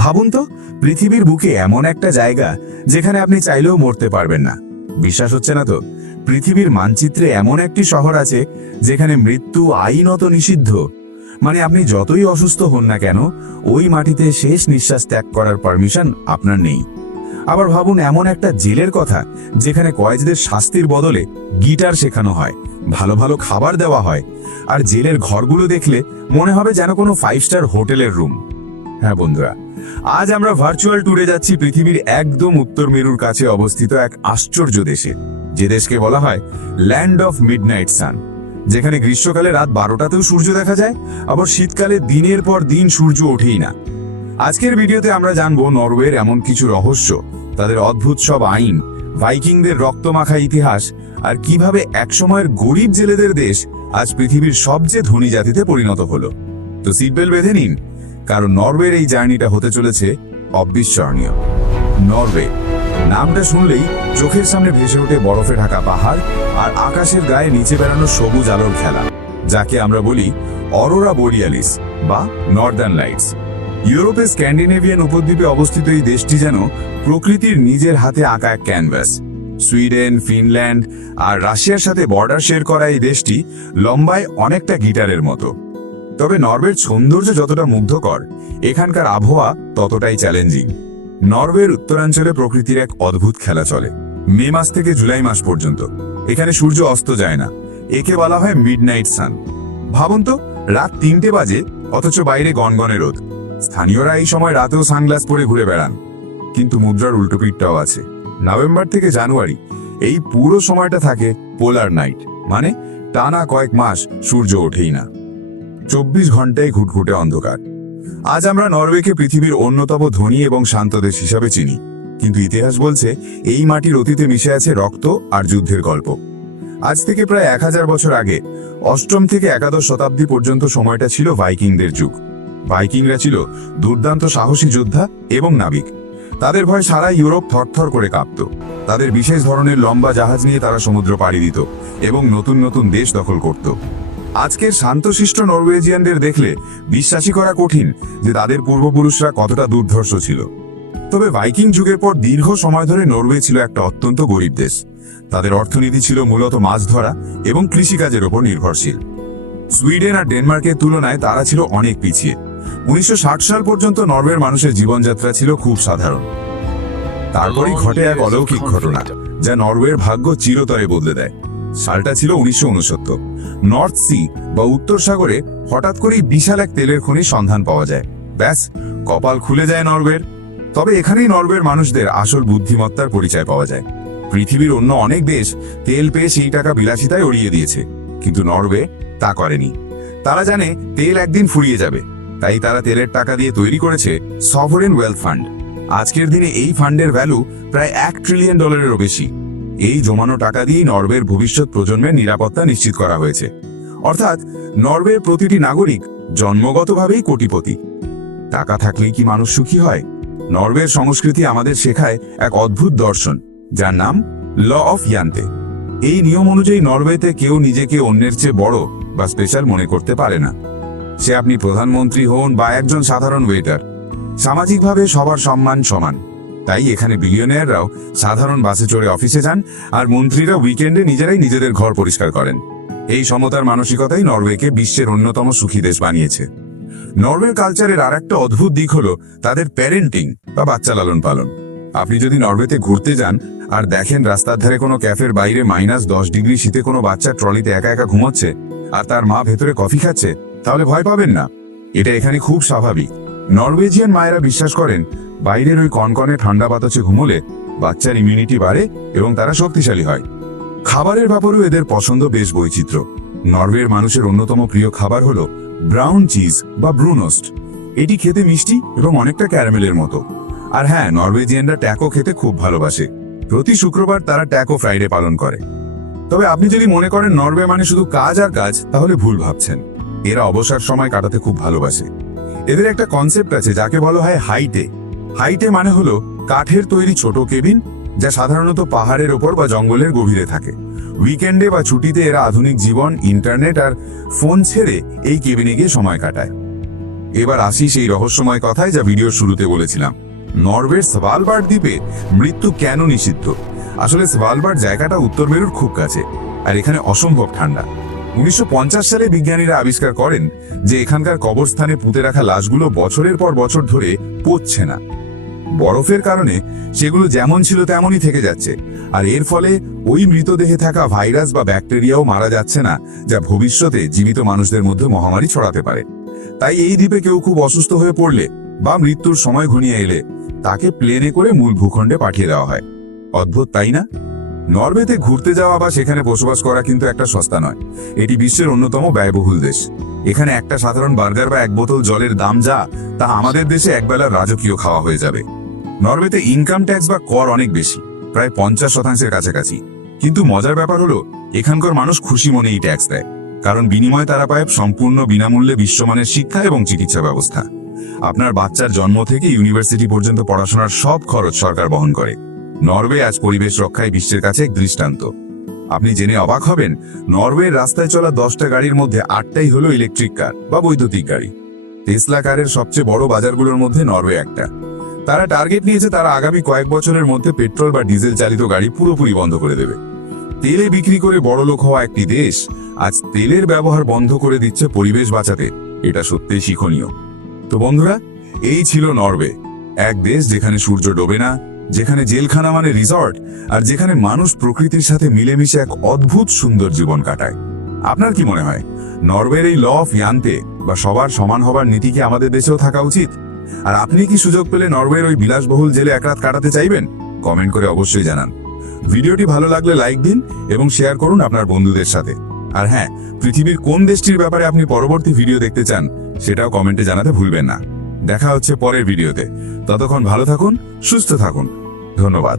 ভাবুন তো, পৃথিবীর বুকে এমন একটা জায়গা যেখানে আপনি চাইলেও মরতে পারবেন না। বিশ্বাস হচ্ছে না তো? পৃথিবীর মানচিত্রে এমন একটি শহর আছে যেখানে মৃত্যু আইনত নিষিদ্ধ। মানে আপনি যতই অসুস্থ হন না কেন, ওই মাটিতে শেষ নিঃশ্বাস ত্যাগ করার পারমিশন আপনার নেই। আবার ভাবুন এমন একটা জেলের কথা যেখানে কয়েদিদের শাস্তির বদলে গিটার শেখানো হয়, ভালো ভালো খাবার দেওয়া হয়, আর জেলের ঘরগুলো দেখলে মনে হবে যেন কোনো 5 স্টার হোটেলের রুম। হ্যাঁ বন্ধুরা, আজ আমরা ভার্চুয়াল ট্যুরে যাচ্ছি পৃথিবীর একদম উত্তর মেরুর কাছে অবস্থিত এক আশ্চর্য দেশে, যে দেশকে বলা হয় ল্যান্ড অফ মিডনাইট সান, যেখানে গ্রীষ্মকালে রাত 12টাতেও সূর্য দেখা যায়, আবার শীতকালে দিনের পর দিন সূর্য ওঠেই না। আজকের ভিডিওতে আমরা জানবো নরওয়ের এমন কিছু রহস্য, তাদের অদ্ভুত সব আইন, ভাইকিংদের রক্তমাখা ইতিহাস, আর কিভাবে একসময়ের গরিব জেলেদের দেশ আজ পৃথিবীর সবচেয়ে ধনী জাতিতে পরিণত হলো। তো সিটবেল্ট বেঁধে নিন, কারণ নরওয়ের এই জার্নিটা হতে চলেছে অবিস্মরণীয়। নরওয়ে নামটা শুনলেই চোখের সামনে ভেসে ওঠে বরফে ঢাকা পাহাড় আর আকাশের গায়ে নিচে বেড়ানো সবুজ আলোর খেলা, যাকে আমরা বলি অরোরা বোরিয়ালিস বা নর্দার্ন লাইটস। ইউরোপের স্ক্যান্ডিনেভিয়ান উপদ্বীপে অবস্থিত এই দেশটি যেন প্রকৃতির নিজের হাতে আঁকা এক ক্যানভাস। সুইডেন, ফিনল্যান্ড আর রাশিয়ার সাথে বর্ডার শেয়ার করা এই দেশটি লম্বায় অনেকটা গিটারের মতো। তবে নরওয়ের সৌন্দর্য যতটা মুগ্ধকর, এখানকার আবহাওয়া ততটাই চ্যালেঞ্জিং। নরওয়ের উত্তরাঞ্চলে প্রকৃতির এক অদ্ভুত খেলা চলে। মে মাস থেকে জুলাই মাস পর্যন্ত এখানে সূর্য অস্ত যায় না। একে বলা হয় মিডনাইট সান। ভাবুন তো, রাত 3টে বাজে অথচ বাইরে গনগনে রোদ। স্থানীয়রা এই সময় রাতেও সানগ্লাস পরে ঘুরে বেড়ান। কিন্তু মুদ্রার উল্টোপিঠটাও আছে। নভেম্বর থেকে জানুয়ারি এই পুরো সময়টা থাকে পোলার নাইট, মানে টানা কয়েক মাস সূর্য ওঠেই না। 24 ঘন্টায় ঘুটঘুটে অন্ধকার। আজ আমরা নরওয়েকে পৃথিবীর অন্যতম ধনী এবং শান্ত দেশ হিসাবে চিনি, কিন্তু ইতিহাস বলছে এই মাটির অতীতে মিশে আছে রক্ত আর যুদ্ধের গল্প। আজ থেকে প্রায় 1000 বছর আগে, 8ম থেকে একাদশ শতাব্দী পর্যন্ত সময়টা ছিল ভাইকিংদের যুগ। ভাইকিংরা ছিল দুর্দান্ত সাহসী যোদ্ধা এবং নাবিক। তাদের ভয় সারা ইউরোপ থরথর করে কাঁপত। তাদের বিশেষ ধরনের লম্বা জাহাজ নিয়ে তারা সমুদ্র পাড়ি দিত এবং নতুন নতুন দেশ দখল করত। আজকের শান্তশিষ্ট নরওয়েজিয়ানদের দেখলে বিশ্বাসই করা কঠিন যে তাদের পূর্বপুরুষরা কতটা দুর্ধর্ষ ছিল। তবে ভাইকিং যুগের পর দীর্ঘ সময় ধরে নরওয়ে ছিল একটা অত্যন্ত গরিব দেশ। তাদের অর্থনীতি ছিল মূলত মাছ ধরা এবং কৃষিকাজের উপর নির্ভরশীল। সুইডেন আর ডেনমার্কের তুলনায় তারা ছিল অনেক পিছিয়ে। 1960 সাল পর্যন্ত নরওয়ের মানুষের জীবনযাত্রা ছিল খুব সাধারণ। তারপরই ঘটে এক অলৌকিক ঘটনা, যা নরওয়ের ভাগ্য চিরতরে বদলে দেয়। সালটা ছিল 1969। নর্থ সি বা উত্তর সাগরে হঠাৎ করেই বিশাল এক তেলের খনির সন্ধান পাওয়া যায়। ব্যাস, কপাল খুলে যায় নরওয়ের। তবে এখানেই নরওয়ের মানুষদের আসল বুদ্ধিমত্তার পরিচয় পাওয়া যায়। পৃথিবীর অন্য অনেক দেশ তেল পেয়ে সেই টাকা বিলাসিতায় উড়িয়ে দিয়েছে, কিন্তু নরওয়ে তা করেনি। তারা জানে তেল একদিন ফুরিয়ে যাবে, তাই তারা তেলের টাকা দিয়ে তৈরি করেছে সভরেন ওয়েলথ ফান্ড। আজকের দিনে এই ফান্ডের ভ্যালু প্রায় $1 ট্রিলিয়ন বেশি। এই জমানো টাকা দিয়েই নরওয়ের ভবিষ্যৎ প্রজন্মের নিরাপত্তা নিশ্চিত করা হয়েছে। অর্থাৎ নরওয়ের প্রতিটি নাগরিক জন্মগতভাবেই কোটিপতি। টাকা থাকলেই কি মানুষ সুখী হয়? নরওয়ের সংস্কৃতি আমাদের শেখায় এক অদ্ভুত দর্শন, যার নাম ল অফ ইয়ান্তে। এই নিয়ম অনুযায়ী নরওয়েতে কেউ নিজেকে অন্যের চেয়ে বড় বা স্পেশাল মনে করতে পারে না। সে আপনি প্রধানমন্ত্রী হন বা একজন সাধারণ ওয়েটার, সামাজিকভাবে সবার সম্মান সমান। তাই এখানে বিলিয়নিয়াররাও সাধারণ বাসে চড়ে অফিসে যান, আর মন্ত্রীরা উইকেন্ডে নিজেরাই নিজেদের ঘর পরিষ্কার করেন। এই সমতার মানসিকতাই নরওয়েকে বিশ্বের অন্যতম সুখী দেশ বানিয়েছে। নরওয়ের কালচারের আর একটা অদ্ভুত দিক হলো তাদের প্যারেন্টিং বা বাচ্চা লালন পালন। আপনি যদি নরওয়েতে ঘুরতে যান আর দেখেন রাস্তার ধারে কোনো ক্যাফের বাইরে -10 ডিগ্রি শীতে কোনো বাচ্চা ট্রলিতে একা একা ঘুমোচ্ছে আর তার মা ভেতরে কফি খাচ্ছে, তাহলে ভয় পাবেন না। এটা এখানে খুব স্বাভাবিক। নরওয়েজিয়ান মায়েরা বিশ্বাস করেন বাইরের ওই কনকনে ঠান্ডা বাতাসে ঘুমোলে বাচ্চার ইমিউনিটি বাড়ে এবং তারা শক্তিশালী হয়। খাবারের ব্যাপারেও এদের পছন্দ বেশ বৈচিত্র্য। নরওয়ের মানুষের অন্যতম প্রিয় খাবার হলো ব্রাউন চিজ বা ব্রুনোস্ট। এটি খেতে মিষ্টি এবং অনেকটা ক্যারামেলের মতো। আর হ্যাঁ, নরওয়েজিয়ানরা ট্যাকো খেতে খুব ভালোবাসে। প্রতি শুক্রবার তারা ট্যাকো ফ্রাইডে পালন করে। তবে আপনি যদি মনে করেন নরওয়ে মানে শুধু কাজ আর কাজ, তাহলে ভুল ভাবছেন। এরা অবসর সময় কাটাতে খুব ভালোবাসে। এদের একটা কনসেপ্ট আছে যাকে বলা হয় হাইটে। হাইটে মানে হলো কাঠের তৈরি ছোট কেবিন, যা সাধারণত পাহাড়ের ওপর বা জঙ্গলের গভীরে থাকে। উইকেন্ডে বা ছুটিতে এরা আধুনিক জীবন, ইন্টারনেট আর ফোন ছেড়ে এই কেবিনে গিয়ে সময় কাটায়। এবার আসি সেই রহস্যময় কথায় যা ভিডিওর শুরুতে বলেছিলাম। নরওয়ের সভালবার্ড দ্বীপে মৃত্যু কেন নিষিদ্ধ? আসলে সভালবার্ড জায়গাটা উত্তর মেরুর খুব কাছে, আর এখানে অসম্ভব ঠান্ডা। 1950 সালে বিজ্ঞানীরা আবিষ্কার করেন যে এখানকার কবরস্থানে পুঁতে রাখা লাশগুলো বছরের পর বছর ধরে পচছে না। বরফের কারণে সেগুলো যেমন ছিল তেমনই থেকে যাচ্ছে, আর এর ফলে ওই মৃতদেহে থাকা ভাইরাস বা ব্যাকটেরিয়াও মারা যাচ্ছে না, যা ভবিষ্যতে জীবিত মানুষদের মধ্যে মহামারী ছড়াতে পারে। তাই এই দ্বীপে কেউ খুব অসুস্থ হয়ে পড়লে বা মৃত্যুর সময় ঘনিয়ে এলে তাকে প্লেনে করে মূল ভূখণ্ডে পাঠিয়ে দেওয়া হয়। অদ্ভুত, তাই না? নরওয়েতে ঘুরতে যাওয়া বা সেখানে বসবাস করা কিন্তু একটা সস্তা নয়। এটি বিশ্বের অন্যতম ব্যয়বহুল দেশ। এখানে একটা সাধারণ বার্গার বা এক বোতল জলের দাম যা, তা আমাদের দেশে একবেলার রাজকীয় খাওয়া হয়ে যাবে। নরওয়েতে ইনকাম ট্যাক্স বা কর অনেক বেশি, প্রায় 50% কাছাকাছি। কিন্তু মজার ব্যাপার হলো এখানকার মানুষ খুশি মনে এই ট্যাক্স দেয়, কারণ বিনিময়ে তারা পায় সম্পূর্ণ বিনামূল্যে বিশ্বমানের শিক্ষা এবং চিকিৎসা ব্যবস্থা। আপনার বাচ্চার জন্ম থেকে ইউনিভার্সিটি পর্যন্ত পড়াশোনার সব খরচ সরকার বহন করে। নরওয়ে আজ পরিবেশ রক্ষায় বিশ্বের কাছে এক দৃষ্টান্ত। আপনি জেনে অবাক হবেন, নরওয়ের রাস্তায় চলা 10টা গাড়ির মধ্যে 8টাই হলো ইলেকট্রিক কার বা বৈদ্যুতিক গাড়ি। টেসলা কারের সবচেয়ে বড় বাজারগুলোর মধ্যে নরওয়ে একটা। তারা টার্গেট নিয়েছে তারা আগামী কয়েক বছরের মধ্যে পেট্রোল বা ডিজেল চালিত গাড়ি পুরোপুরি বন্ধ করে দেবে। তেলে বিক্রি করে বড়লোক হওয়া একটি দেশ আজ তেলের ব্যবহার বন্ধ করে দিচ্ছে পরিবেশ বাঁচাতে। এটা সত্যিই শিক্ষণীয়। তো বন্ধুরা, এই ছিল নরওয়ে, এক দেশ যেখানে সূর্য ডোবে না, যেখানে জেলখানা মানে রিসর্ট, আর যেখানে মানুষ প্রকৃতির সাথে মিলেমিশে এক অদ্ভুত সুন্দর জীবন কাটায়। আপনার কি মনে হয়, নরওয়ের এই ল অফ ইয়ান্তে বা সবার সমান হবার নীতি কি আমাদের দেশেও থাকা উচিত? আর আপনি কি সুযোগ পেলে নরওয়ের ওই বিলাসবহুল জেলে এক রাত কাটাতে চাইবেন? কমেন্ট করে অবশ্যই জানান। ভিডিওটি ভালো লাগলে লাইক দিন এবং শেয়ার করুন আপনার বন্ধুদের সাথে। আর হ্যাঁ, পৃথিবীর কোন দেশটির ব্যাপারে আপনি পরবর্তী ভিডিও দেখতে চান সেটাও কমেন্টে জানাতে ভুলবেন না। দেখা হচ্ছে পরের ভিডিওতে। ততক্ষণ ভালো থাকুন, সুস্থ থাকুন। ধন্যবাদ।